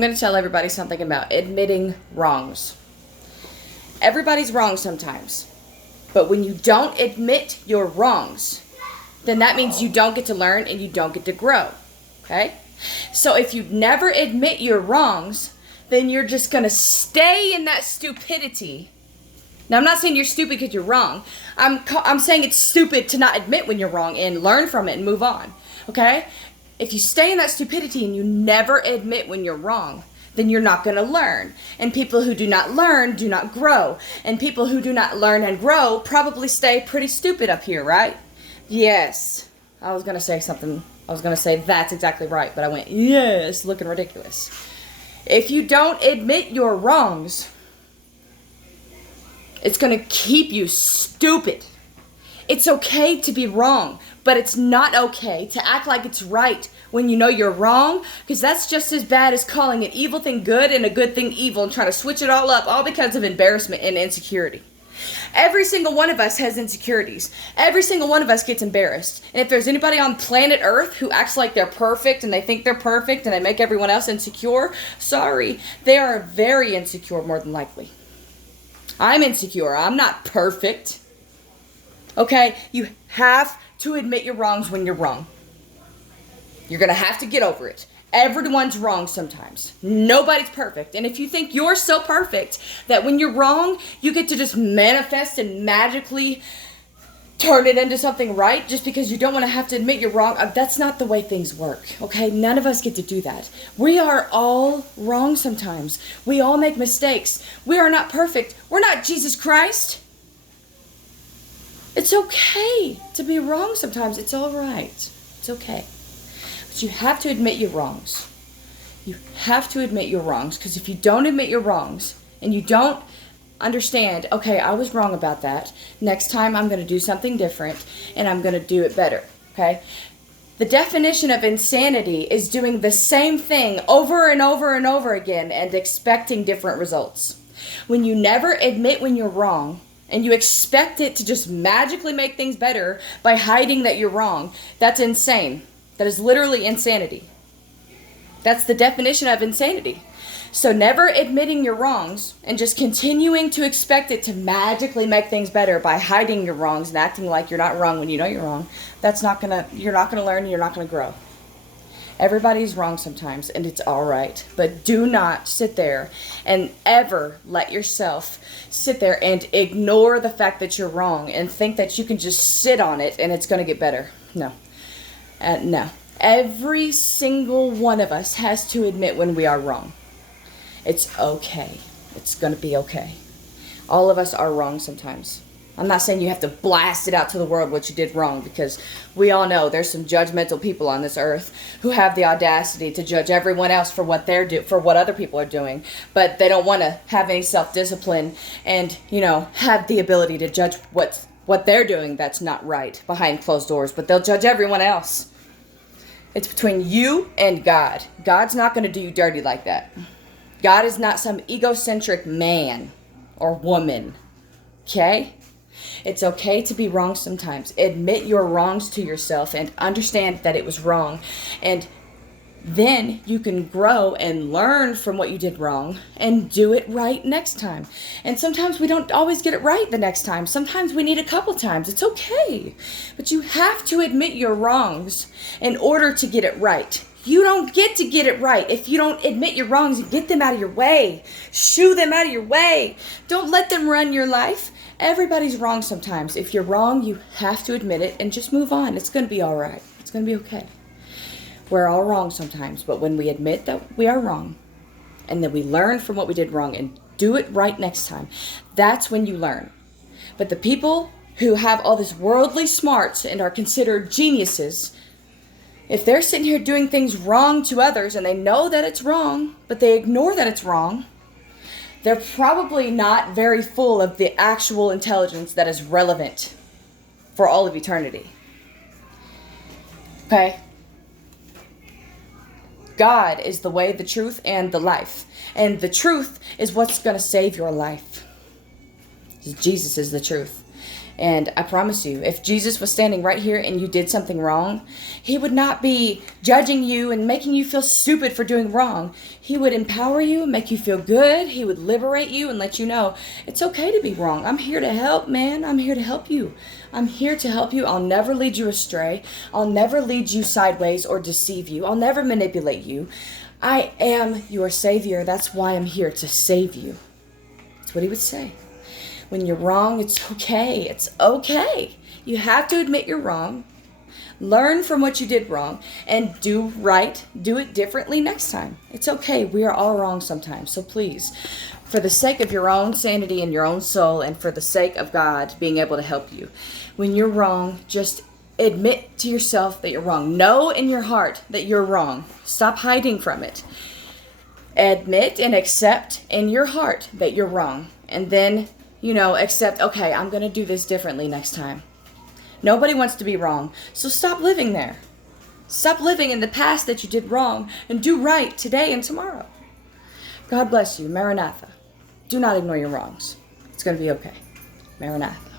I'm going to tell everybody something about admitting wrongs. Everybody's wrong sometimes. But when you don't admit your wrongs, then that means you don't get to learn and you don't get to grow. Okay? So if you never admit your wrongs, then you're just going to stay in that stupidity. Now, I'm not saying you're stupid because you're wrong. I'm saying it's stupid to not admit when you're wrong and learn from it and move on. Okay? If you stay in that stupidity and you never admit when you're wrong, then you're not going to learn. And people who do not learn do not grow. And people who do not learn and grow probably stay pretty stupid up here, right? Yes. I was going to say something. I was going to say that's exactly right, but I went, yes, looking ridiculous. If you don't admit your wrongs, it's going to keep you stupid. It's okay to be wrong, but it's not okay to act like it's right when you know you're wrong, because that's just as bad as calling an evil thing good and a good thing evil and trying to switch it all up, all because of embarrassment and insecurity. Every single one of us has insecurities. Every single one of us gets embarrassed. And if there's anybody on planet Earth who acts like they're perfect and they think they're perfect and they make everyone else insecure, sorry, they are very insecure more than likely. I'm insecure. I'm not perfect. Okay, you have to admit your wrongs when you're wrong. You're going to have to get over it. Everyone's wrong sometimes. Nobody's perfect. And if you think you're so perfect that when you're wrong, you get to just manifest and magically turn it into something right just because you don't want to have to admit you're wrong, that's not the way things work, okay? None of us get to do that. We are all wrong sometimes. We all make mistakes. We are not perfect. We're not Jesus Christ. It's okay to be wrong sometimes. It's all right. It's okay. But you have to admit your wrongs. You have to admit your wrongs, because if you don't admit your wrongs and you don't understand, okay, I was wrong about that. Next time I'm going to do something different and I'm going to do it better, okay? The definition of insanity is doing the same thing over and over and over again and expecting different results. When you never admit when you're wrong, and you expect it to just magically make things better by hiding that you're wrong, that's insane. That is literally insanity. That's the definition of insanity. So never admitting your wrongs and just continuing to expect it to magically make things better by hiding your wrongs and acting like you're not wrong when you know you're wrong, you're not gonna learn and you're not gonna grow. Everybody's wrong sometimes, and it's all right. But do not sit there and ever let yourself sit there and ignore the fact that you're wrong and think that you can just sit on it and it's going to get better. No. No. Every single one of us has to admit when we are wrong. It's okay. It's going to be okay. All of us are wrong sometimes. I'm not saying you have to blast it out to the world what you did wrong, because we all know there's some judgmental people on this earth who have the audacity to judge everyone else for what for what other people are doing, but they don't want to have any self-discipline and, have the ability to judge what they're doing that's not right behind closed doors, but they'll judge everyone else. It's between you and God. God's not going to do you dirty like that. God is not some egocentric man or woman. Okay? It's okay to be wrong sometimes. Admit your wrongs to yourself and understand that it was wrong. And then you can grow and learn from what you did wrong and do it right next time. And sometimes we don't always get it right the next time. Sometimes we need a couple times. It's okay. But you have to admit your wrongs in order to get it right. You don't get to get it right if you don't admit your wrongs and get them out of your way. Shoo them out of your way. Don't let them run your life. Everybody's wrong sometimes. If you're wrong, you have to admit it and just move on. It's going to be all right. It's going to be okay. We're all wrong sometimes, but when we admit that we are wrong and then we learn from what we did wrong and do it right next time, that's when you learn. But the people who have all this worldly smarts and are considered geniuses, if they're sitting here doing things wrong to others and they know that it's wrong, but they ignore that it's wrong, they're probably not very full of the actual intelligence that is relevant for all of eternity. Okay? God is the way, the truth, and the life. And the truth is what's going to save your life. Jesus is the truth. And I promise you, if Jesus was standing right here and you did something wrong, he would not be judging you and making you feel stupid for doing wrong. He would empower you, make you feel good. He would liberate you and let you know it's okay to be wrong. I'm here to help, man. I'm here to help you. I'm here to help you. I'll never lead you astray. I'll never lead you sideways or deceive you. I'll never manipulate you. I am your Savior. That's why I'm here, to save you. That's what he would say. When you're wrong, it's okay. It's okay. You have to admit you're wrong. Learn from what you did wrong and do right. Do it differently next time. It's okay. We are all wrong sometimes. So please, for the sake of your own sanity and your own soul, and for the sake of God being able to help you, when you're wrong, just admit to yourself that you're wrong. Know in your heart that you're wrong. Stop hiding from it. Admit and accept in your heart that you're wrong. And then accept, okay, I'm going to do this differently next time. Nobody wants to be wrong, so stop living there. Stop living in the past that you did wrong and do right today and tomorrow. God bless you. Maranatha. Do not ignore your wrongs. It's going to be okay. Maranatha.